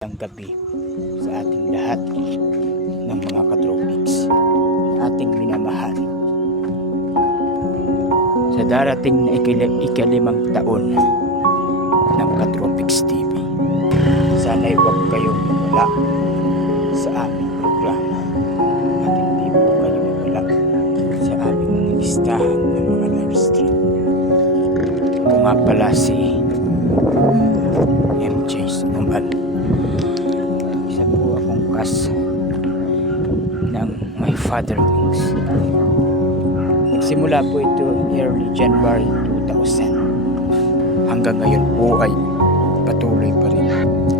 Ang gabi sa ating lahat ng mga katropics na ating minamahal. Sa darating na ikalimang taon ng Katropics TV, sana'y huwag kayong mawala sa aming programa at hindi po kayo mawala sa aming mga listahan ng mga live stream. Ako nga pala si MJ Sumamal. Isa po akong cast ng My Father Wings. Nagsimula po ito early January 2000. Hanggang ngayon po ay patuloy pa rin.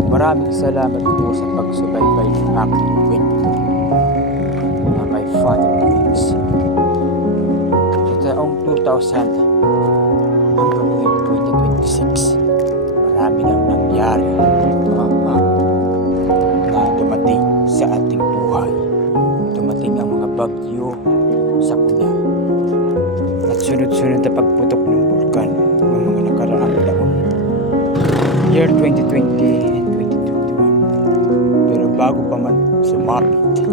Maraming salamat po sa pagsubaybay ng aking kwento na My Father Wings. Sa taong 2000 hanggang ngayon 2026, marami nang nangyari na dumating sa ating buhay. Dumating ang mga bagyo, sakuna, at sunod-sunod na pagputok ng bulkan ng mga nakaraang taon. Year 2020 and 2021. Pero bago pa man sumapit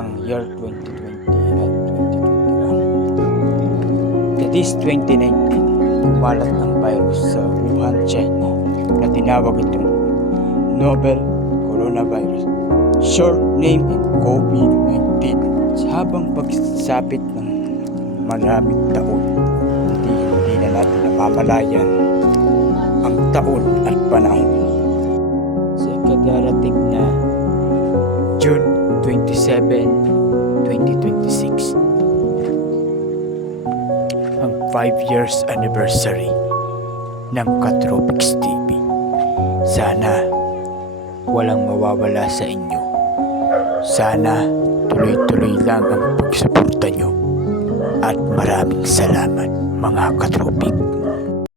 ang year 2020 at 2021, that is 2019, kumalat ang virus sa Wuhan, China na tinawag itong Novel Coronavirus, short name in COVID-19. Habang pagsapit ng maraming taon, hindi na natin namamalayan ang taon at panahon. Sa kadarating na June 27, 2026, ang 5 years anniversary ng Katropics TV. Sana walang mawawala sa inyo. Sana tuloy-tuloy lang ang pagsuporta nyo. At maraming salamat mga katropik.